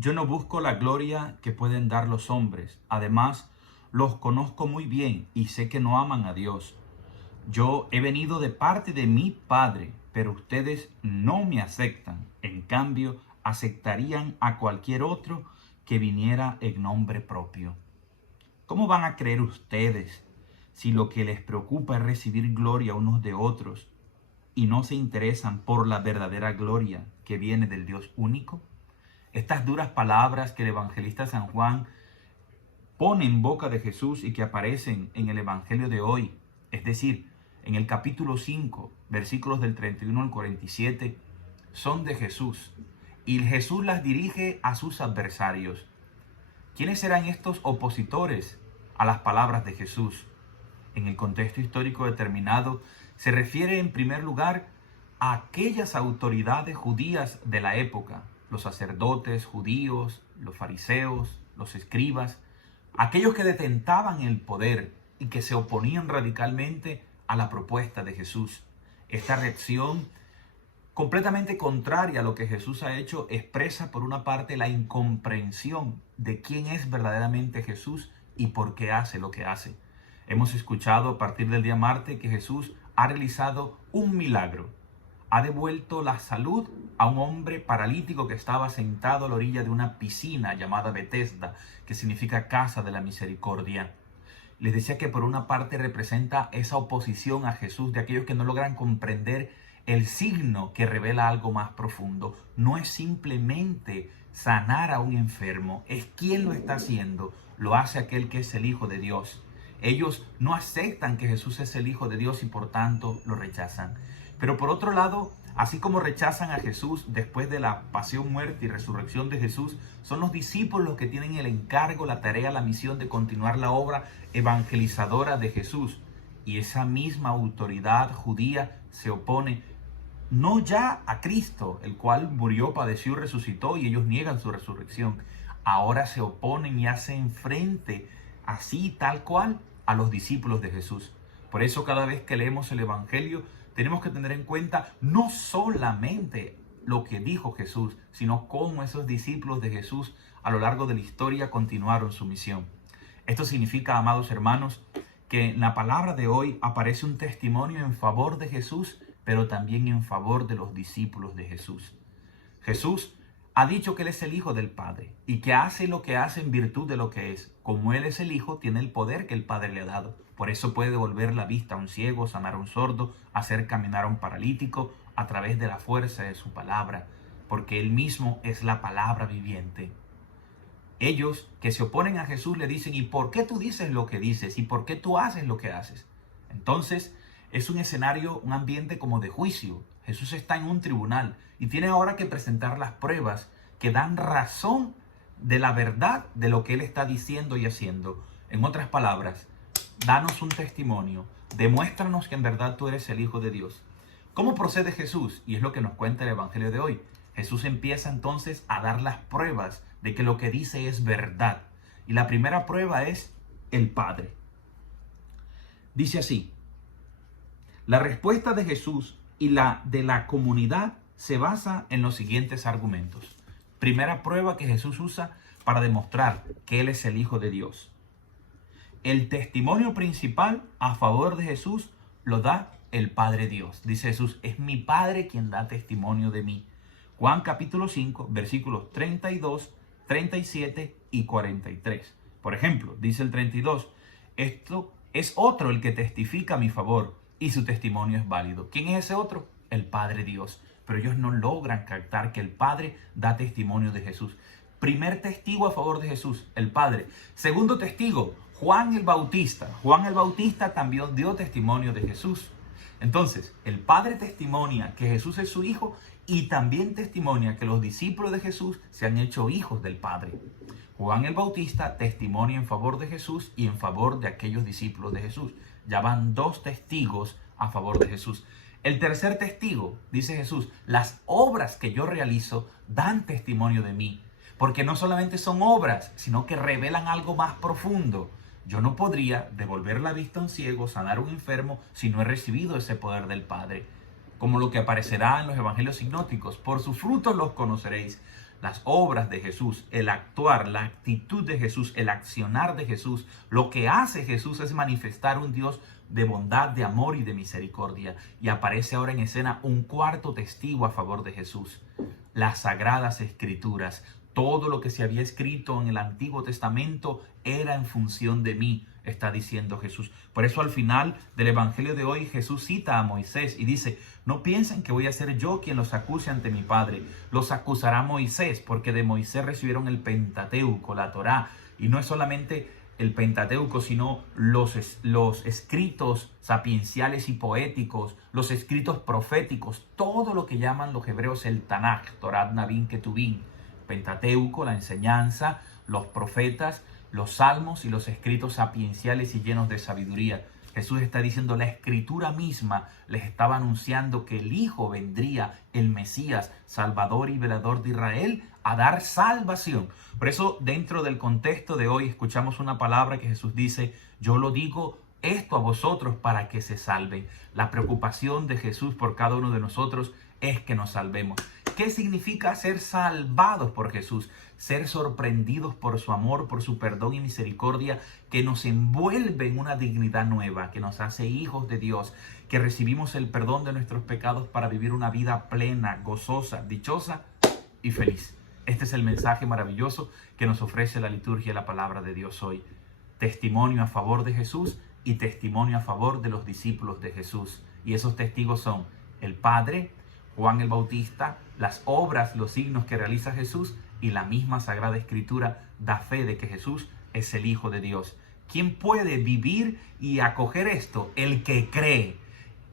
Yo no busco la gloria que pueden dar los hombres. Además, los conozco muy bien y sé que no aman a Dios. Yo he venido de parte de mi Padre, pero ustedes no me aceptan. En cambio, aceptarían a cualquier otro que viniera en nombre propio. ¿Cómo van a creer ustedes si lo que les preocupa es recibir gloria unos de otros y no se interesan por la verdadera gloria que viene del Dios único? Estas duras palabras que el evangelista San Juan pone en boca de Jesús y que aparecen en el evangelio de hoy, es decir, en el capítulo 5, versículos del 31 al 47, son de Jesús. Y Jesús las dirige a sus adversarios. ¿Quiénes eran estos opositores a las palabras de Jesús? En el contexto histórico determinado, se refiere en primer lugar a aquellas autoridades judías de la época, los sacerdotes judíos, los fariseos, los escribas, aquellos que detentaban el poder y que se oponían radicalmente a la propuesta de Jesús. Esta reacción completamente contraria a lo que Jesús ha hecho, expresa por una parte la incomprensión de quién es verdaderamente Jesús y por qué hace lo que hace. Hemos escuchado a partir del día martes que Jesús ha realizado un milagro. Ha devuelto la salud a un hombre paralítico que estaba sentado a la orilla de una piscina llamada Betesda, que significa casa de la misericordia. Les decía que por una parte representa esa oposición a Jesús de aquellos que no logran comprender el signo que revela algo más profundo. No es simplemente sanar a un enfermo, es quien lo está haciendo. Lo hace aquel que es el Hijo de Dios. Ellos no aceptan que Jesús es el Hijo de Dios y por tanto lo rechazan. Pero por otro lado, así como rechazan a Jesús después de la pasión, muerte y resurrección de Jesús, son los discípulos los que tienen el encargo, la tarea, la misión de continuar la obra evangelizadora de Jesús. Y esa misma autoridad judía se opone no ya a Cristo, el cual murió, padeció y resucitó, y ellos niegan su resurrección. Ahora se oponen y hacen frente, así tal cual, a los discípulos de Jesús. Por eso cada vez que leemos el Evangelio, tenemos que tener en cuenta no solamente lo que dijo Jesús, sino cómo esos discípulos de Jesús a lo largo de la historia continuaron su misión. Esto significa, amados hermanos, que en la palabra de hoy aparece un testimonio en favor de Jesús, pero también en favor de los discípulos de Jesús. Jesús ha dicho que Él es el Hijo del Padre y que hace lo que hace en virtud de lo que es. Como Él es el Hijo, tiene el poder que el Padre le ha dado. Por eso puede devolver la vista a un ciego, sanar a un sordo, hacer caminar a un paralítico a través de la fuerza de su palabra, porque Él mismo es la palabra viviente. Ellos que se oponen a Jesús le dicen: ¿y por qué tú dices lo que dices? ¿Y por qué tú haces lo que haces? Entonces es un escenario, un ambiente como de juicio. Jesús está en un tribunal y tiene ahora que presentar las pruebas que dan razón de la verdad de lo que Él está diciendo y haciendo. En otras palabras, danos un testimonio, demuéstranos que en verdad tú eres el Hijo de Dios. ¿Cómo procede Jesús? Y es lo que nos cuenta el Evangelio de hoy. Jesús empieza entonces a dar las pruebas de que lo que dice es verdad. Y la primera prueba es el Padre. Dice así: la respuesta de Jesús y la de la comunidad se basa en los siguientes argumentos. Primera prueba que Jesús usa para demostrar que Él es el Hijo de Dios. El testimonio principal a favor de Jesús lo da el Padre Dios. Dice Jesús: es mi Padre quien da testimonio de mí. Juan capítulo 5, versículos 32, 37 y 43. Por ejemplo, dice el 32, esto es otro el que testifica a mi favor y su testimonio es válido. ¿Quién es ese otro? El Padre Dios. Pero ellos no logran captar que el Padre da testimonio de Jesús. Primer testigo a favor de Jesús, el Padre. Segundo testigo, Juan el Bautista. Juan el Bautista también dio testimonio de Jesús. Entonces, el Padre testimonia que Jesús es su Hijo y también testimonia que los discípulos de Jesús se han hecho hijos del Padre. Juan el Bautista testimonia en favor de Jesús y en favor de aquellos discípulos de Jesús. Ya van dos testigos a favor de Jesús. El tercer testigo, dice Jesús: las obras que yo realizo dan testimonio de mí. Porque no solamente son obras, sino que revelan algo más profundo. Yo no podría devolver la vista a un ciego, sanar a un enfermo, si no he recibido ese poder del Padre. Como lo que aparecerá en los evangelios sinópticos: por sus frutos los conoceréis. las obras de Jesús, el actuar, la actitud de Jesús, el accionar de Jesús, lo que hace Jesús es manifestar un Dios de bondad, de amor y de misericordia. Y aparece ahora en escena un cuarto testigo a favor de Jesús: las Sagradas Escrituras. Todo lo que se había escrito en el Antiguo Testamento era en función de mí, está diciendo Jesús. Por eso al final del Evangelio de hoy Jesús cita a Moisés y dice: no piensen que voy a ser yo quien los acuse ante mi Padre. Los acusará Moisés, porque de Moisés recibieron el Pentateuco, la Torá. Y no es solamente el Pentateuco, sino los escritos sapienciales y poéticos, los escritos proféticos, todo lo que llaman los hebreos el Tanaj, Torat, Nabín, Ketubín. Pentateuco, la enseñanza, los profetas, los salmos y los escritos sapienciales y llenos de sabiduría. Jesús está diciendo, la escritura misma les estaba anunciando que el Hijo vendría, el Mesías, Salvador y Velador de Israel, a dar salvación. Por eso, dentro del contexto de hoy, escuchamos una palabra que Jesús dice: yo lo digo esto a vosotros para que se salven. La preocupación de Jesús por cada uno de nosotros es que nos salvemos. ¿Qué significa ser salvados por Jesús? Ser sorprendidos por su amor, por su perdón y misericordia, que nos envuelve en una dignidad nueva, que nos hace hijos de Dios, que recibimos el perdón de nuestros pecados para vivir una vida plena, gozosa, dichosa y feliz. Este es el mensaje maravilloso que nos ofrece la liturgia y la palabra de Dios hoy. Testimonio a favor de Jesús y testimonio a favor de los discípulos de Jesús. Y esos testigos son el Padre, Juan el Bautista, las obras, los signos que realiza Jesús, y la misma Sagrada Escritura da fe de que Jesús es el Hijo de Dios. ¿Quién puede vivir y acoger esto? El que cree.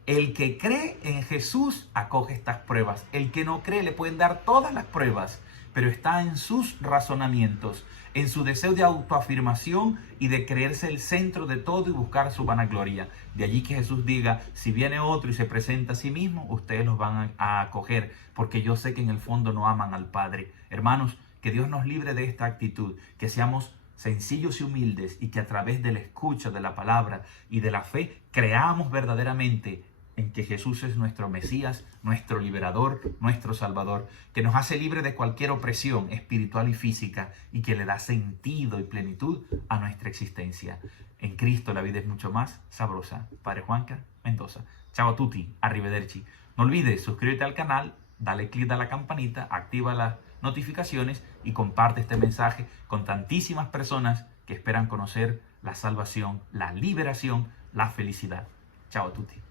El que cree en Jesús acoge estas pruebas. El que no cree le pueden dar todas las pruebas, pero está en sus razonamientos, en su deseo de autoafirmación y de creerse el centro de todo y buscar su vanagloria. De allí que Jesús diga: si viene otro y se presenta a sí mismo, ustedes los van a acoger, porque yo sé que en el fondo no aman al Padre. Hermanos, que Dios nos libre de esta actitud, que seamos sencillos y humildes, y que a través de la escucha de la palabra y de la fe creamos verdaderamente en que Jesús es nuestro Mesías, nuestro liberador, nuestro Salvador, que nos hace libre de cualquier opresión espiritual y física y que le da sentido y plenitud a nuestra existencia. En Cristo la vida es mucho más sabrosa. Padre Juanca Mendoza. Ciao a tutti, arrivederci. No olvides suscribirte al canal, dale click a la campanita, activa las notificaciones y comparte este mensaje con tantísimas personas que esperan conocer la salvación, la liberación, la felicidad. Ciao a tutti.